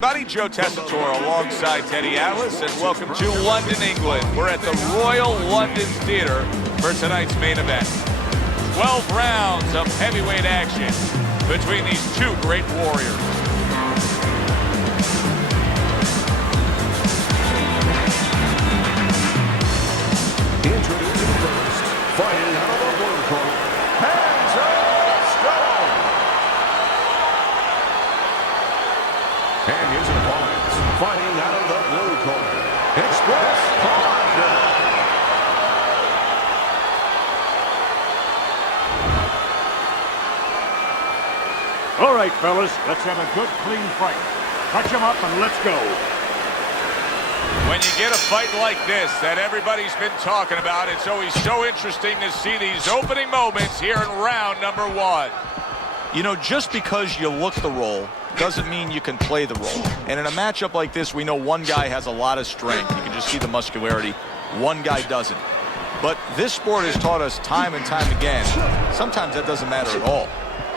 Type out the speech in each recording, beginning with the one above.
Buddy Joe Tessitore alongside Teddy Atlas, and welcome to London, England. We're at the Royal London Theatre for tonight's main event. 12 rounds of heavyweight action between these two great warriors. Introducing first, fighting out of the blue corner, hands of stone. And his opponents, fighting out of the blue corner, Express Parkер. All right, fellas, let's have a good, clean fight. Touch him up and let's go. When you get a fight like this that everybody's been talking about, it's always so interesting to see these opening moments here in round number one. You know, just because you look the role doesn't mean you can play the role. And in a matchup like this, we know one guy has a lot of strength. You can just see the muscularity. One guy doesn't. But this sport has taught us time and time again, sometimes that doesn't matter at all.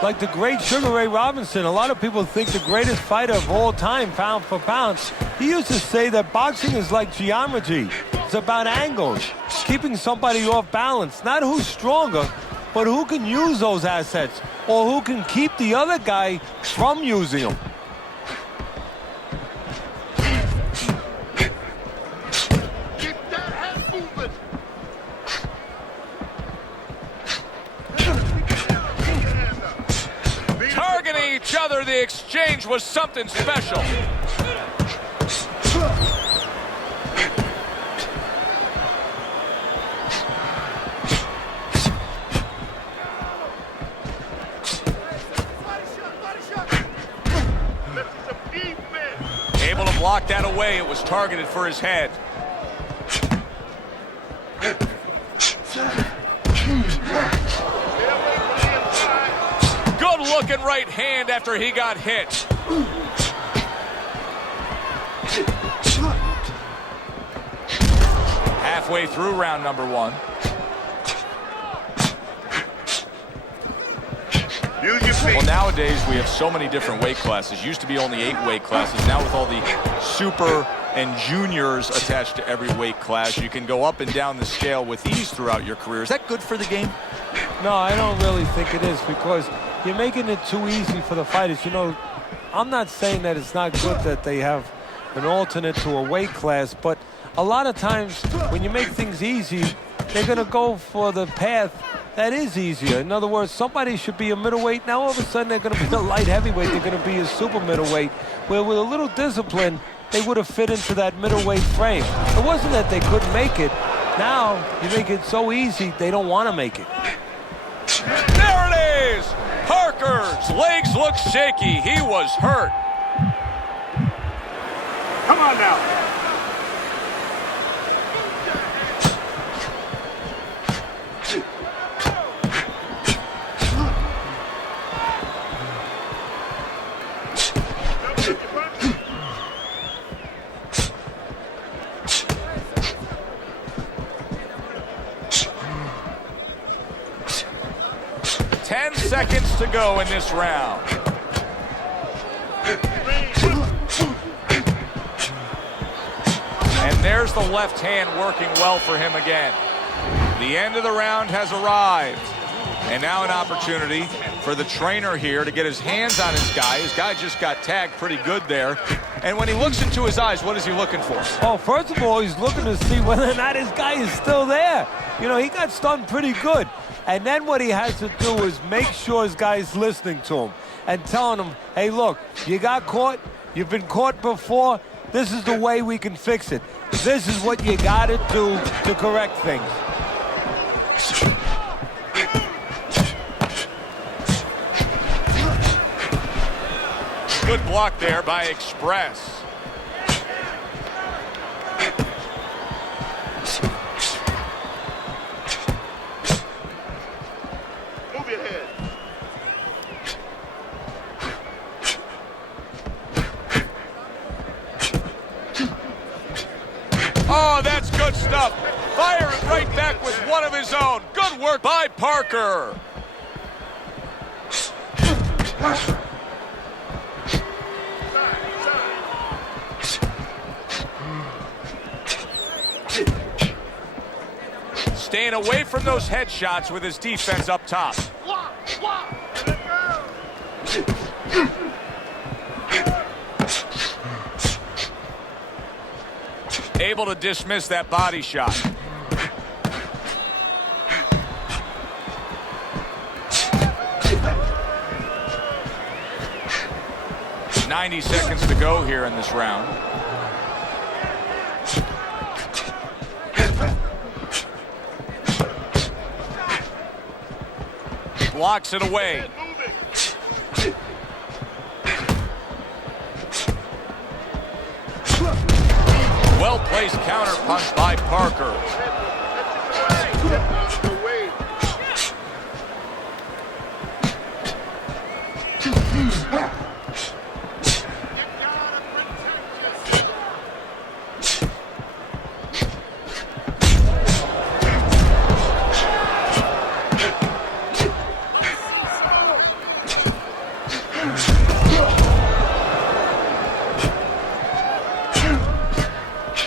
Like the great Sugar Ray Robinson, a lot of people think the greatest fighter of all time, pound for pound. He used to say that boxing is like geometry. It's about angles, keeping somebody off balance. Not who's stronger, but who can use those assets, or who can keep the other guy from using them. Targeting each other, the exchange was something special. Able to block that away. It was targeted for his head. Good looking right hand after he got hit. Halfway through round number one. Well, nowadays we have so many different weight classes. Used to be only 8 weight classes. Now with all the super and juniors attached to every weight class, you can go up and down the scale with ease throughout your career. Is that good for the game? No, I don't really think it is, because you're making it too easy for the fighters. You know, I'm not saying that it's not good that they have an alternate to a weight class, but a lot of times when you make things easy, they're going to go for the path that is easier. In other words, somebody should be a middleweight. Now all of a sudden they're going to be a light heavyweight. They're going to be a super middleweight, where with a little discipline, they would have fit into that middleweight frame. It wasn't that they couldn't make it. Now you make it so easy, they don't want to make it. There it is! Parker's legs look shaky. He was hurt. Come on now. 10 seconds to go in this round. And there's the left hand working well for him again. The end of the round has arrived. And now an opportunity for the trainer here to get his hands on his guy. His guy just got tagged pretty good there. And when he looks into his eyes, what is he looking for? Oh, first of all, he's looking to see whether or not his guy is still there. You know, he got stunned pretty good. And then what he has to do is make sure his guy's listening to him and telling him, hey, look, you got caught. You've been caught before. This is the way we can fix it. This is what you got to do to correct things. Good block there by Express. Move your head. Oh, that's good stuff. Firing right back with one of his own. Good work by Parker. Staying away from those headshots with his defense up top. Able to dismiss that body shot. "90 seconds to go here in this round." Blocks it away. Well-placed counter punch by Parker.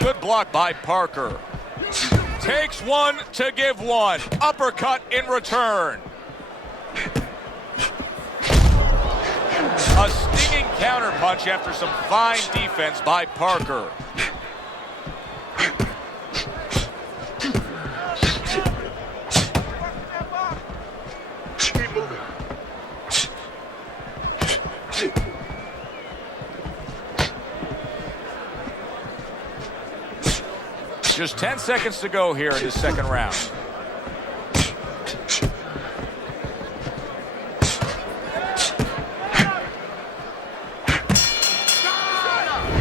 Good block by Parker. Takes one to give one. Uppercut in return. A stinging counterpunch after some fine defense by Parker. Just 10 seconds to go here in this second round.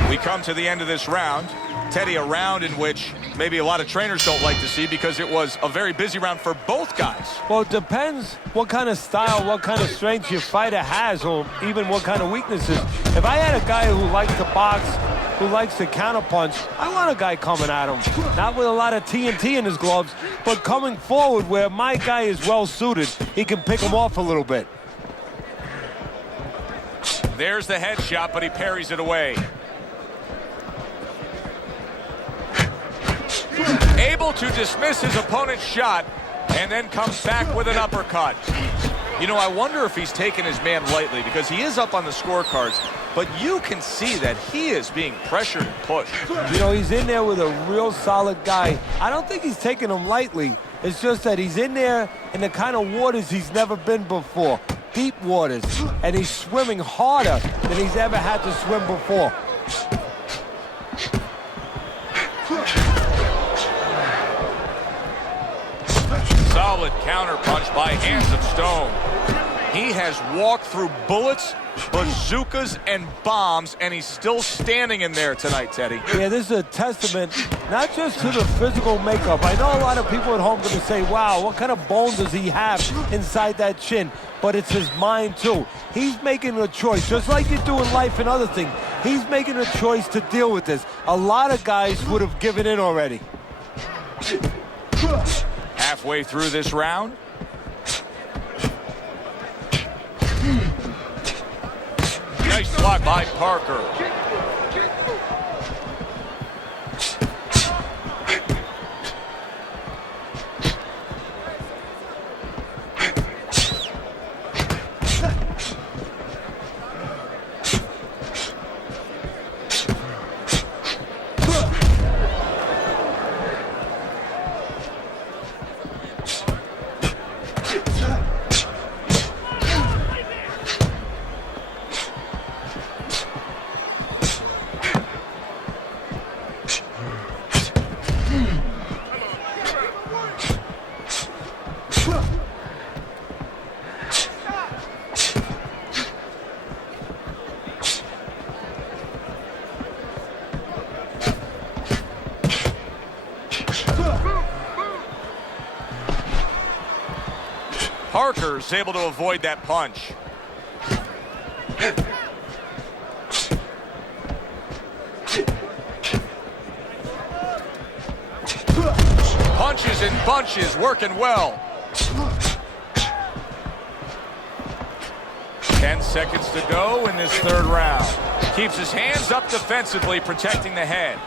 We come to the end of this round. Teddy, a round in which maybe a lot of trainers don't like to see because it was a very busy round for both guys. Well, it depends what kind of style, what kind of strength your fighter has, or even what kind of weaknesses. If I had a guy who likes to box, who likes to counterpunch, I want a guy coming at him. Not with a lot of TNT in his gloves, but coming forward where my guy is well-suited. He can pick him off a little bit. There's the headshot, but he parries it away. Able to dismiss his opponent's shot and then comes back with an uppercut. You know, I wonder if he's taking his man lightly because he is up on the scorecards, but you can see that he is being pressured and pushed. You know, he's in there with a real solid guy. I don't think he's taking him lightly. It's just that he's in there in the kind of waters he's never been before. Deep waters. And he's swimming harder than he's ever had to swim before. Solid counterpunch by Hands of Stone. He has walked through bullets, bazookas, and bombs, and he's still standing in there tonight, Teddy. Yeah, this is a testament not just to the physical makeup. I know a lot of people at home are going to say, wow, what kind of bone does he have inside that chin? But it's his mind, too. He's making a choice, just like you do in life and other things. He's making a choice to deal with this. A lot of guys would have given in already. Halfway through this round. Nice block by Parker. Parker's able to avoid that punch. Punches and bunches working well. 10 seconds to go in this third round. Keeps his hands up defensively, protecting the head.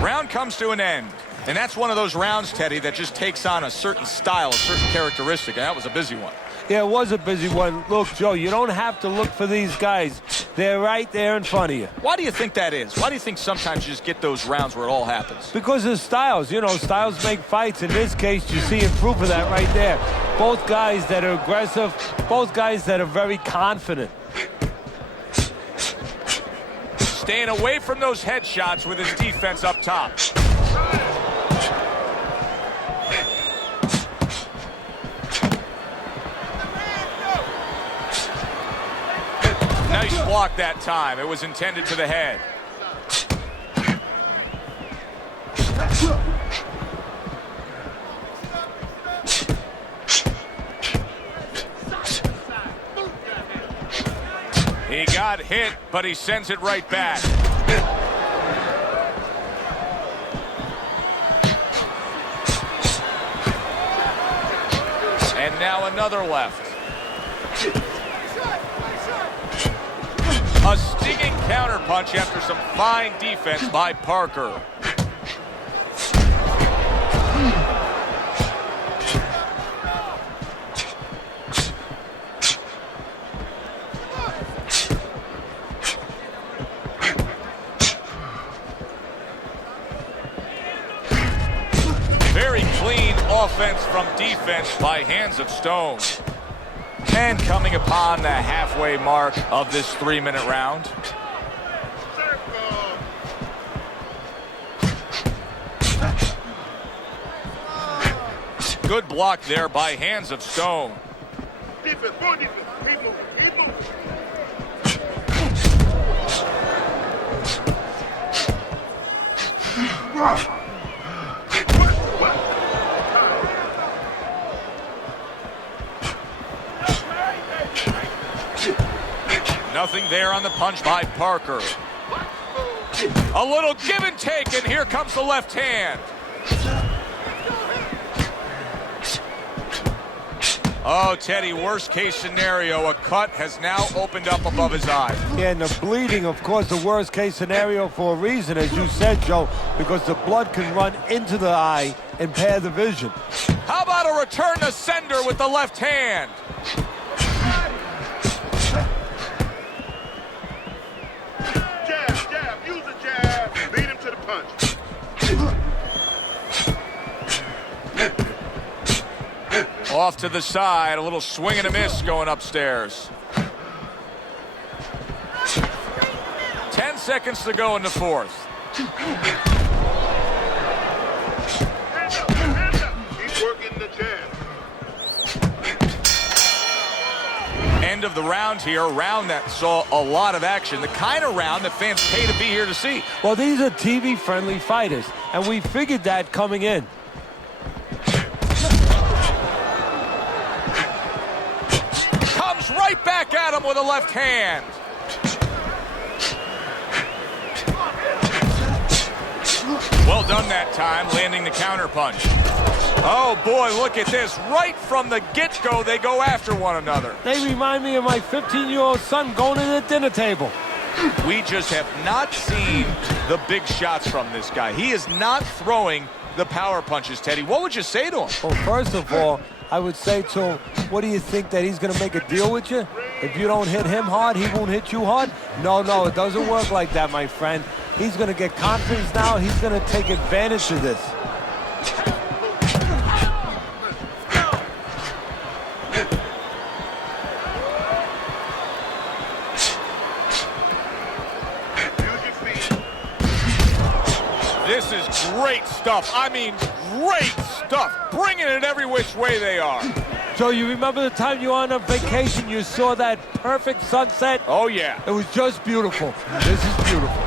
Round comes to an end. And that's one of those rounds, Teddy, that just takes on a certain style, a certain characteristic. And that was a busy one. Yeah, it was a busy one. Look, Joe, you don't have to look for these guys. They're right there in front of you. Why do you think that is? Why do you think sometimes you just get those rounds where it all happens? Because of styles. You know, styles make fights. In this case, you're seeing proof of that right there. Both guys that are aggressive, both guys that are very confident. Staying away from those headshots with his defense up top. Nice block that time. It was intended to the head. He got hit, but he sends it right back. And now another left. A stinging counterpunch after some fine defense by Parker. Very clean offense from defense by Hands of Stone. And coming upon the halfway mark of this 3-minute round. Good block there by Hands of Stone. Defense, more defense. Keep moving, keep moving. Nothing there on the punch by Parker. A little give and take, and here comes the left hand. Oh, Teddy, worst case scenario, a cut has now opened up above his eye. Yeah, and the bleeding, of course, the worst case scenario for a reason, as you said, Joe, because the blood can run into the eye, impair the vision. How about a return to sender with the left hand? Jab, use a jab. Lead him to the punch. Off to the side, a little swing and a miss going upstairs. 10 seconds to go in the fourth. Hands up. Keep working the jab. End of the round here, a round that saw a lot of action, the kind of round that fans pay to be here to see. Well, these are TV-friendly fighters, and we figured that coming in. Comes right back at him with a left hand. Well done that time, landing the counter punch. Oh boy, look at this. Right from the get-go, they go after one another. They remind me of my 15-year-old son going to the dinner table. We just have not seen the big shots from this guy. He is not throwing the power punches, Teddy. What would you say to him? Well, first of all, I would say to him, what do you think, that he's going to make a deal with you? If you don't hit him hard, he won't hit you hard? No, it doesn't work like that, my friend. He's going to get confidence now. He's going to take advantage of this. This is great stuff. I mean, great stuff. Bringing it every which way they are. So you remember the time you were on a vacation, you saw that perfect sunset? Oh, yeah. It was just beautiful. This is beautiful.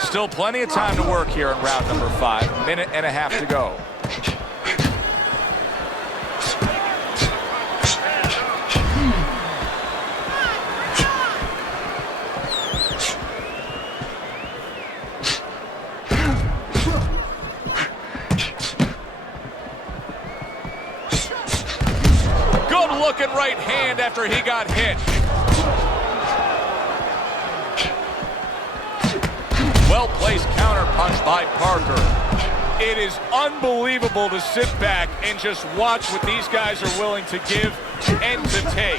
Still plenty of time to work here in round number 5. Minute and a half to go. Good-looking right hand after he got hit. Well-placed counterpunch by Parker. It is unbelievable to sit back and just watch what these guys are willing to give and to take.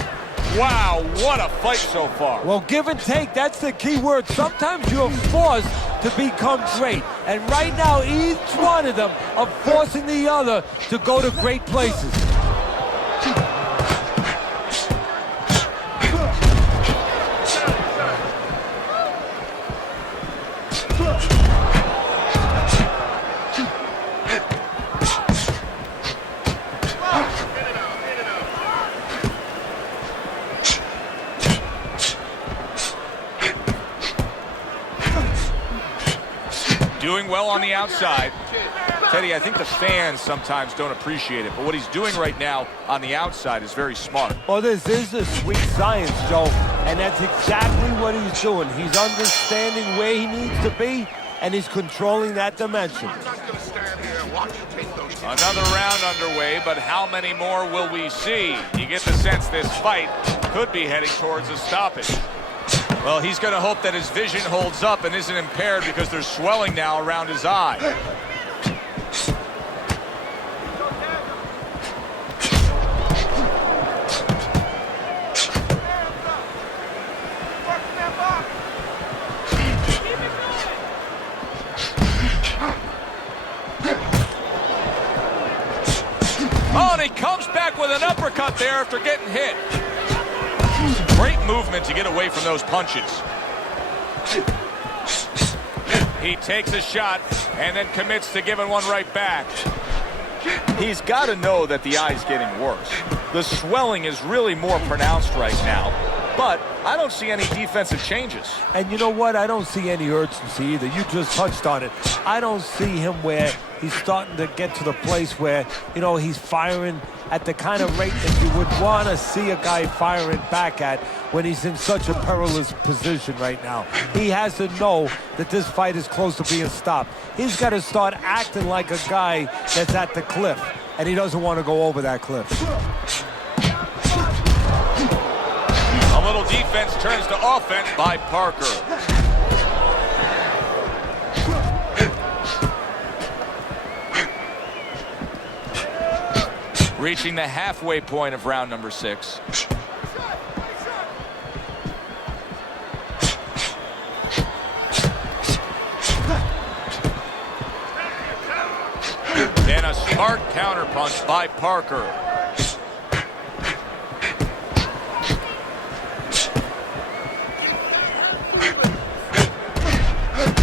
Wow, what a fight so far. Well, give and take, that's the key word. Sometimes you're forced to become great. And right now, each one of them are forcing the other to go to great places. Doing well on the outside. Teddy, I think the fans sometimes don't appreciate it, but what he's doing right now on the outside is very smart. Well, this is a sweet science, Joe, and that's exactly what he's doing. He's understanding where he needs to be, and he's controlling that dimension. Another round underway, but how many more will we see? You get the sense this fight could be heading towards a stoppage. Well, he's going to hope that his vision holds up and isn't impaired because there's swelling now around his eye. Oh, and he comes back with an uppercut there after getting hit. Great movement to get away from those punches. He takes a shot and then commits to giving one right back. He's got to know that the eye's getting worse. The swelling is really more pronounced right now, but I don't see any defensive changes. And you know what? I don't see any urgency either. You just touched on it. I don't see him where he's starting to get to the place where, you know, he's firing at the kind of rate that you would want to see a guy firing back at when he's in such a perilous position right now. He has to know that this fight is close to being stopped. He's got to start acting like a guy that's at the cliff, and he doesn't want to go over that cliff. A little defense turns to offense by Parker. Reaching the halfway point of round number 6. And a smart counterpunch by Parker.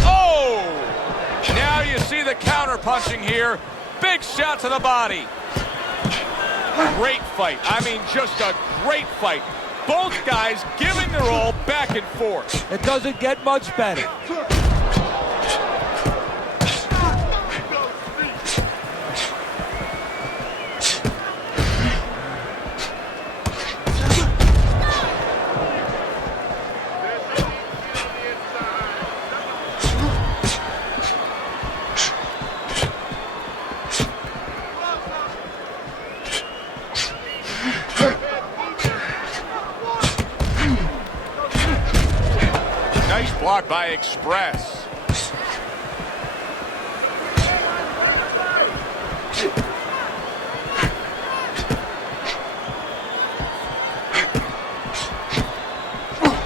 Oh! Now you see the counterpunching here. Big shot to the body. Great fight. I mean, just a great fight. Both guys giving their all back and forth. It doesn't get much better. Blocked by Express.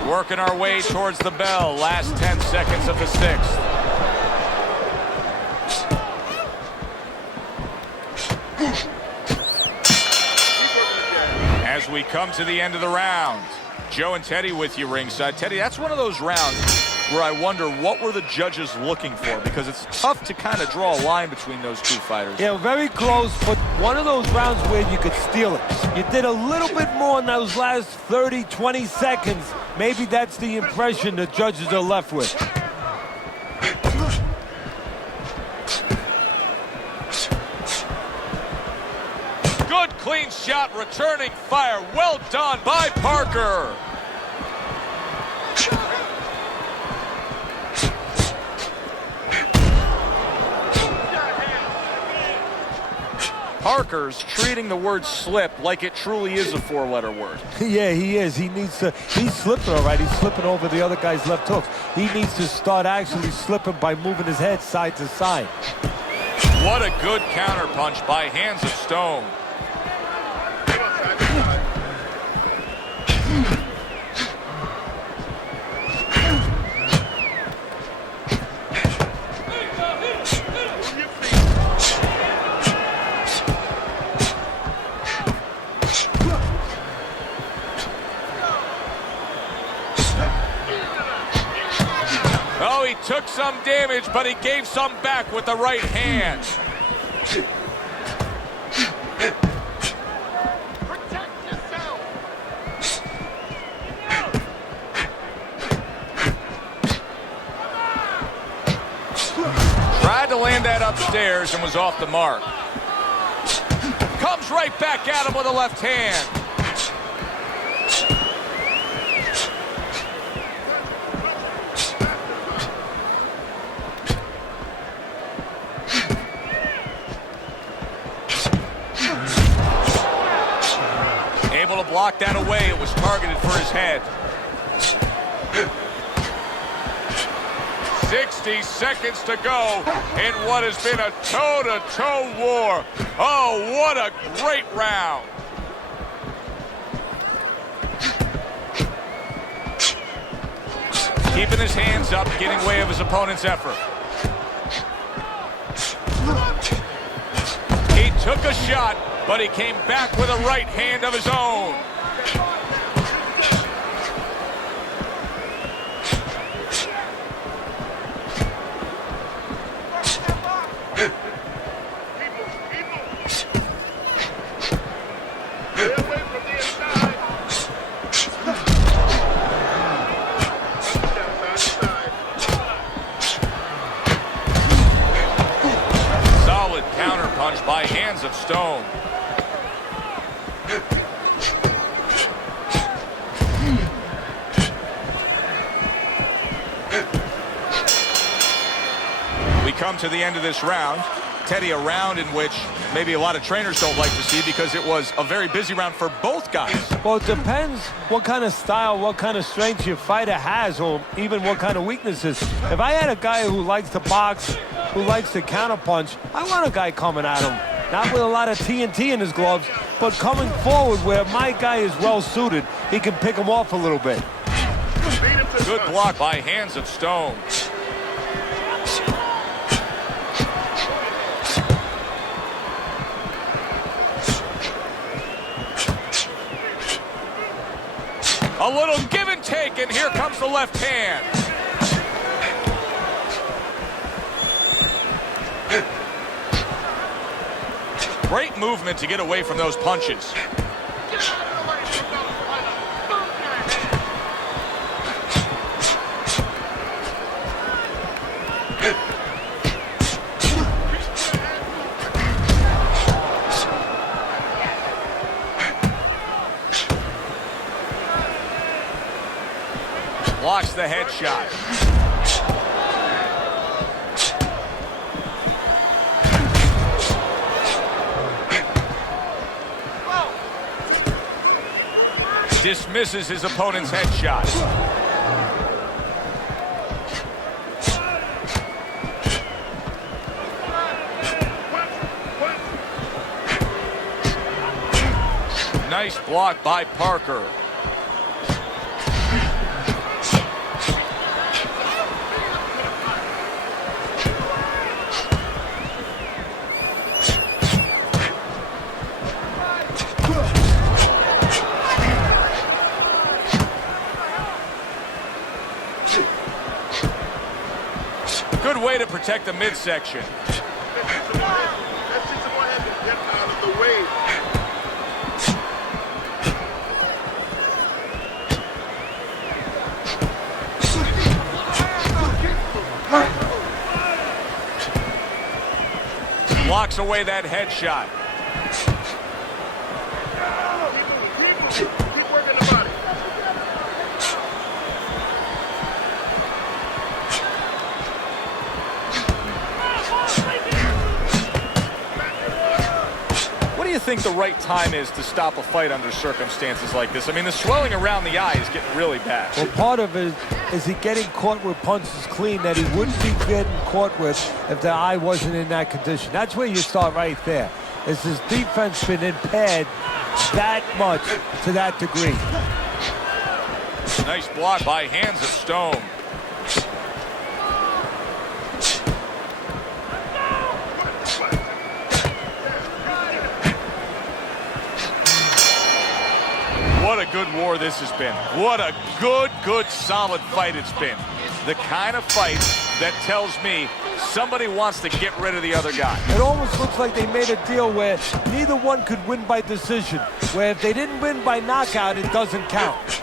Working our way towards the bell. Last 10 seconds of the 6th. As we come to the end of the round, Joe and Teddy with you ringside. Teddy, that's one of those rounds where I wonder what were the judges looking for, because it's tough to kind of draw a line between those two fighters. Yeah, very close, but one of those rounds where you could steal it. You did a little bit more in those last 30, 20 seconds. Maybe that's the impression the judges are left with. Good clean shot, returning fire. Well done by Parker. Parker's treating the word slip like it truly is a four-letter word. Yeah, he is. He needs to. He's slipping all right. He's slipping over the other guy's left hooks. He needs to start actually slipping by moving his head side to side. What a good counterpunch by Hands of Stone. Oh, he took some damage, but he gave some back with the right hand. Tried to land that upstairs and was off the mark. Comes right back at him with a left hand. Able to block that away. It was targeted for his head. 60 seconds to go in what has been a toe-to-toe war. Oh, what a great round. Keeping his hands up, getting way of his opponent's effort. He took a shot, but he came back with a right hand of his own. Solid counterpunch by Hands of Stone. We come to the end of this round. Teddy, a round in which maybe a lot of trainers don't like to see because it was a very busy round for both guys. Well, it depends what kind of style, what kind of strength your fighter has, or even what kind of weaknesses. If I had a guy who likes to box, who likes to counterpunch, I want a guy coming at him. Not with a lot of TNT in his gloves, but coming forward where my guy is well suited, he can pick him off a little bit. Good block by Hands of Stone. A little give and take, and here comes the left hand. Great movement to get away from those punches. Blocks the headshot. Dismisses his opponent's headshot. Nice block by Parker. Good way to protect the midsection. Let's see some more heavy. Get out of the way. Blocks away that headshot. Keep working the body. think the right time is to stop a fight under circumstances like this? I mean, the swelling around the eye is getting really bad. Well, part of it is he getting caught with punches clean that he wouldn't be getting caught with if the eye wasn't in that condition. That's where you start right there. Is his defense been impaired that much to that degree? Nice block by hands of Stone. What a good war this has been. What a good, solid fight it's been. The kind of fight that tells me somebody wants to get rid of the other guy. It almost looks like they made a deal where neither one could win by decision, where if they didn't win by knockout, it doesn't count.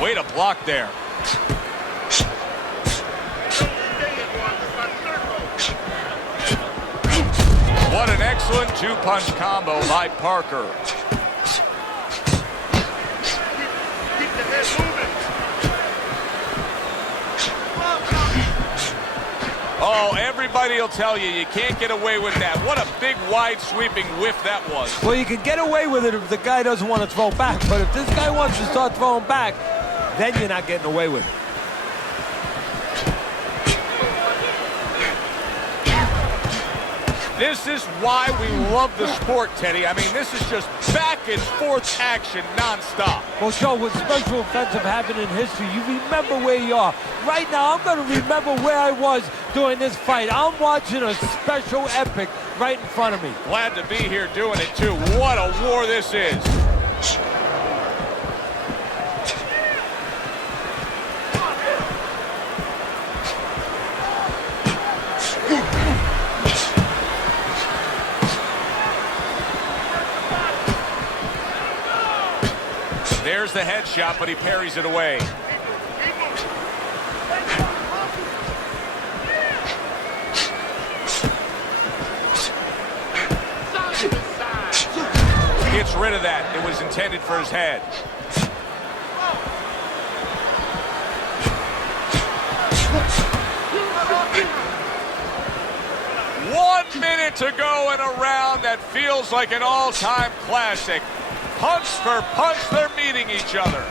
Way to block there. What an excellent two-punch combo by Parker. Keep the head moving. Oh, everybody will tell you you can't get away with that. What a big, wide, sweeping whiff that was. Well, you can get away with it if the guy doesn't want to throw back, but if this guy wants to start throwing back, then you're not getting away with it. This is why we love the sport, Teddy. I mean, this is just back and forth action nonstop. Well, Joe, with special events have happened in history, you remember where you are. Right now, I'm going to remember where I was during this fight. I'm watching a special epic right in front of me. Glad to be here doing it, too. What a war this is. There's the headshot, but he parries it away. Gets rid of that. It was intended for his head. 1 minute to go in a round that feels like an all-time classic. Punch for punch, they're meeting each other.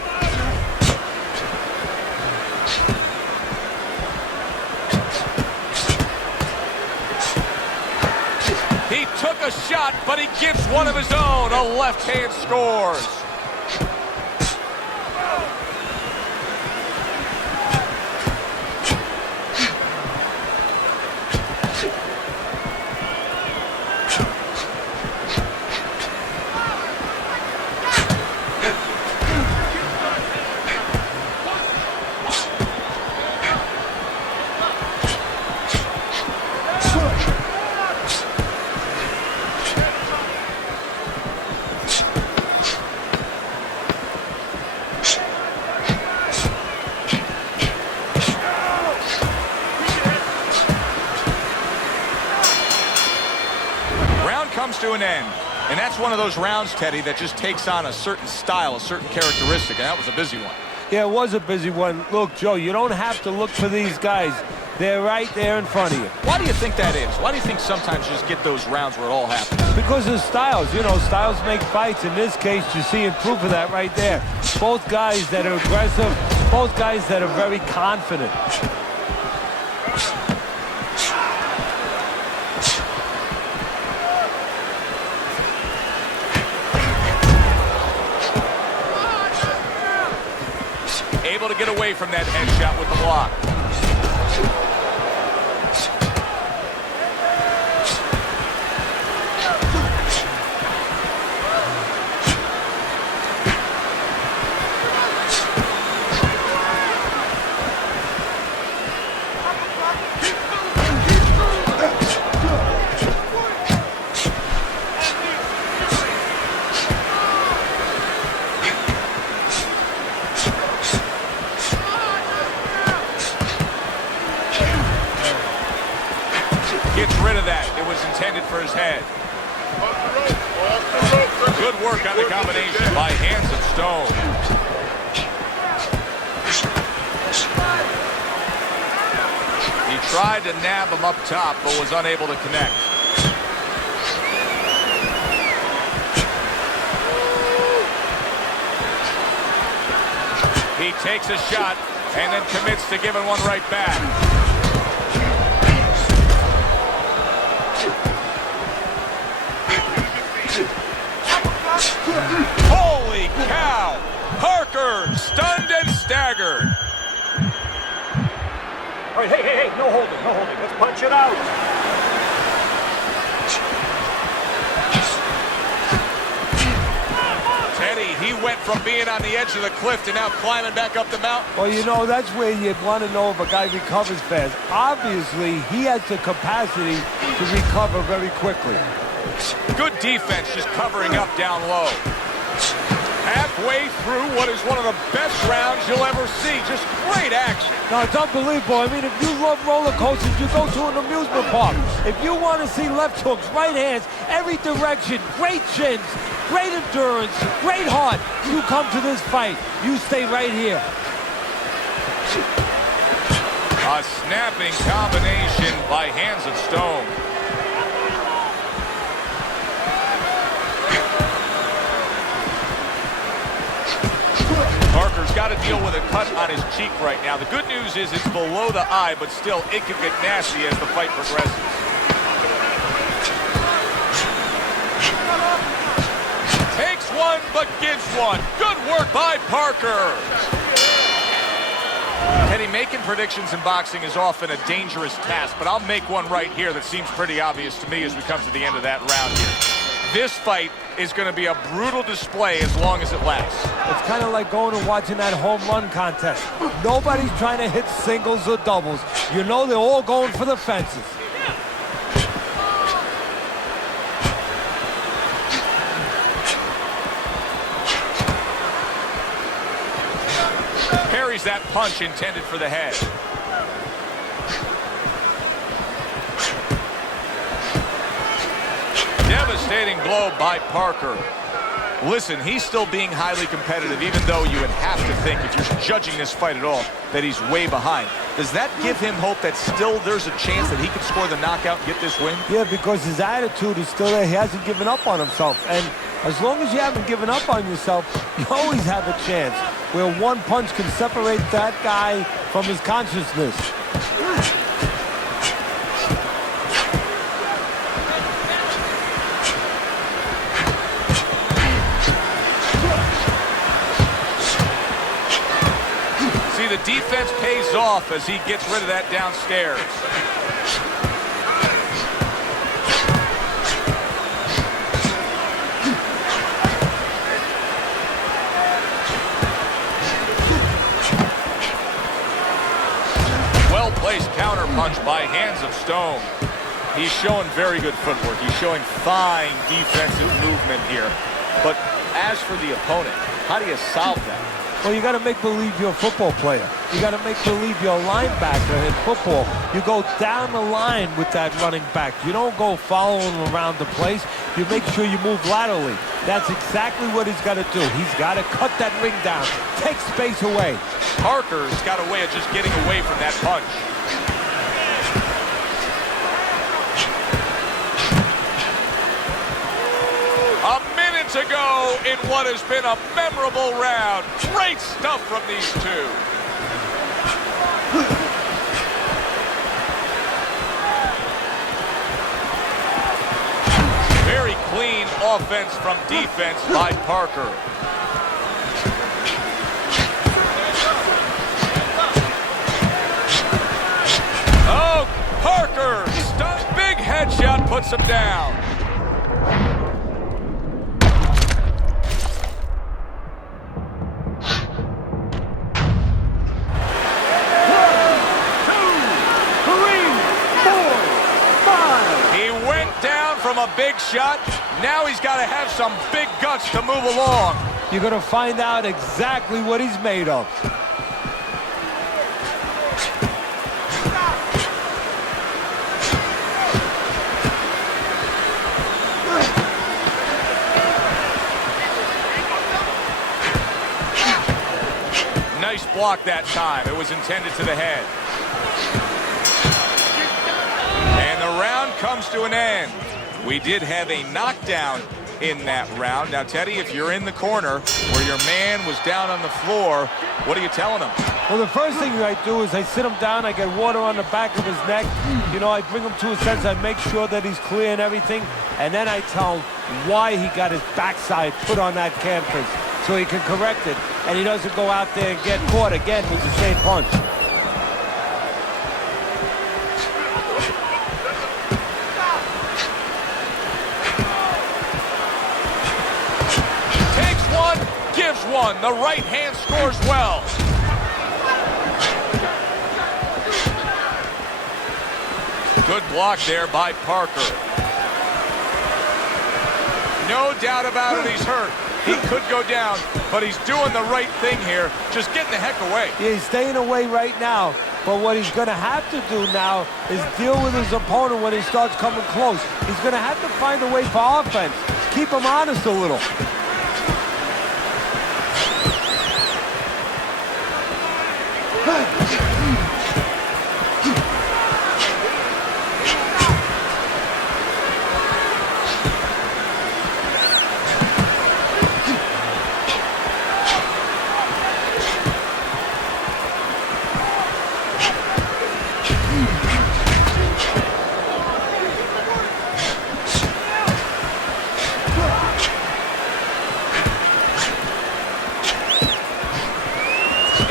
He took a shot, but he gets one of his own. A left hand scores. Comes to an end, and that's one of those rounds, Teddy, that just takes on a certain style, a certain characteristic, and that was a busy one. Yeah, it was a busy one. Look, Joe, you don't have to look for these guys. They're right there in front of you. Why do you think that is? Why do you think sometimes you just get those rounds where it all happens? Because of styles. You know, styles make fights. In this case, you're seeing proof of that right there. Both guys that are aggressive, both guys that are very confident. Able to get away from that headshot with the block. Gets rid of that. It was intended for his head. Off the rope. Off the rope. Good Good work on the combination by hands of Stone. He tried to nab him up top, but was unable to connect. He takes a shot and then commits to giving one right back. Holy cow! Parker stunned and staggered. All right, hey, no holding, no holding. Let's punch it out. Teddy, he went from being on the edge of the cliff to now climbing back up the mountain. Well, you know, that's where you'd want to know if a guy recovers fast. Obviously, he has the capacity to recover very quickly. Good defense, just covering up down low. Halfway through what is one of the best rounds you'll ever see. Just great action. No, it's unbelievable. I mean, if you love roller coasters, you go to an amusement park. If you want to see left hooks, right hands, every direction, great chins, great endurance, great heart, you come to this fight. You stay right here. A snapping combination by hands of Stone. Parker's got to deal with a cut on his cheek right now. The good news is it's below the eye, but still it could get nasty as the fight progresses. Takes one, but gives one. Good work by Parker. Teddy, making predictions in boxing is often a dangerous task, but I'll make one right here that seems pretty obvious to me as we come to the end of that round here. This fight is going to be a brutal display as long as it lasts. It's kind of like going and watching that home run contest. Nobody's trying to hit singles or doubles. You know they're all going for the fences. Parries that punch intended for the head. Devastating blow by Parker. Listen, he's still being highly competitive, even though you would have to think, if you're judging this fight at all, that he's way behind. Does that give him hope that still there's a chance that he could score the knockout and get this win? Yeah, because his attitude is still there. He hasn't given up on himself. And as long as you haven't given up on yourself, you always have a chance where one punch can separate that guy from his consciousness. The defense pays off as he gets rid of that downstairs. Well-placed counterpunch by hands of Stone. He's showing very good footwork. He's showing fine defensive movement here. But as for the opponent, how do you solve that? Well, you got to make believe you're a football player. You got to make believe you're a linebacker in football. You go down the line with that running back. You don't go following around the place. You make sure you move laterally. That's exactly what he's got to do. He's got to cut that ring down, take space away. Parker's got a way of just getting away from that punch. To go in what has been a memorable round. Great stuff from these two. Very clean offense from defense by Parker. Oh, Parker, big headshot puts him down. From a big shot, now he's got to have some big guts to move along. You're going to find out exactly what he's made of. Nice block that time. It was intended to the head. And the round comes to an end. We did have a knockdown in that round. Now, Teddy, if you're in the corner where your man was down on the floor, what are you telling him? Well, the first thing I do is I sit him down, I get water on the back of his neck. You know, I bring him to a sense, I make sure that he's clear and everything, and then I tell him why he got his backside put on that canvas so he can correct it, and he doesn't go out there and get caught again with the same punch. Gives one. The right hand scores well. Good block there by Parker. No doubt about it, he's hurt. He could go down, but he's doing the right thing here. Just getting the heck away. Yeah, he's staying away right now. But what he's going to have to do now is deal with his opponent when he starts coming close. He's going to have to find a way for offense. Keep him honest a little.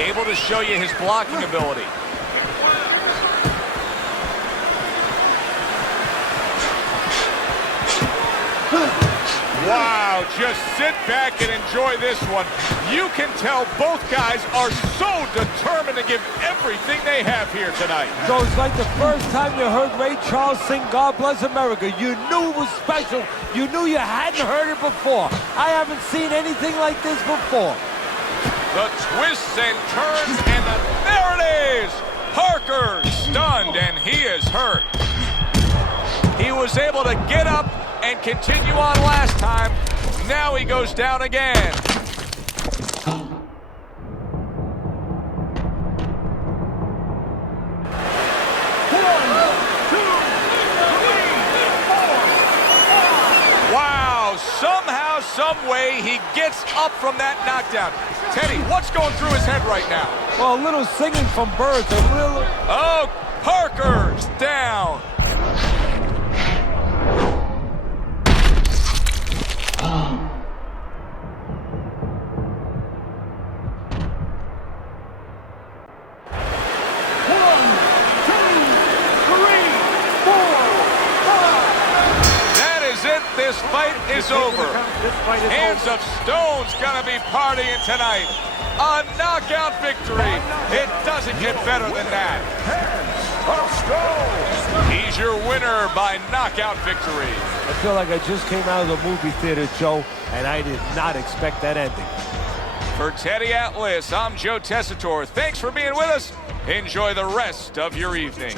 Able to show you his blocking ability. Wow, just sit back and enjoy this one. You can tell both guys are so determined to give everything they have here tonight. So it's like the first time you heard Ray Charles sing God Bless America. You knew it was special. You knew you hadn't heard it before. I haven't seen anything like this before. The twists and turns, and there it is! Parker stunned, and he is hurt. He was able to get up and continue on last time. Now he goes down again. Wow, somehow, some way, he gets up from that knockdown. Teddy, what's going through his head right now? Well, a little singing from birds, a little... Oh, Parker's down. This fight is over. Hands of Stone's gonna be partying tonight. A knockout victory. It doesn't get better than that. Hands of Stone. He's your winner by knockout victory. I feel like I just came out of the movie theater, Joe, and I did not expect that ending. For Teddy Atlas, I'm Joe Tessitore. Thanks for being with us. Enjoy the rest of your evening.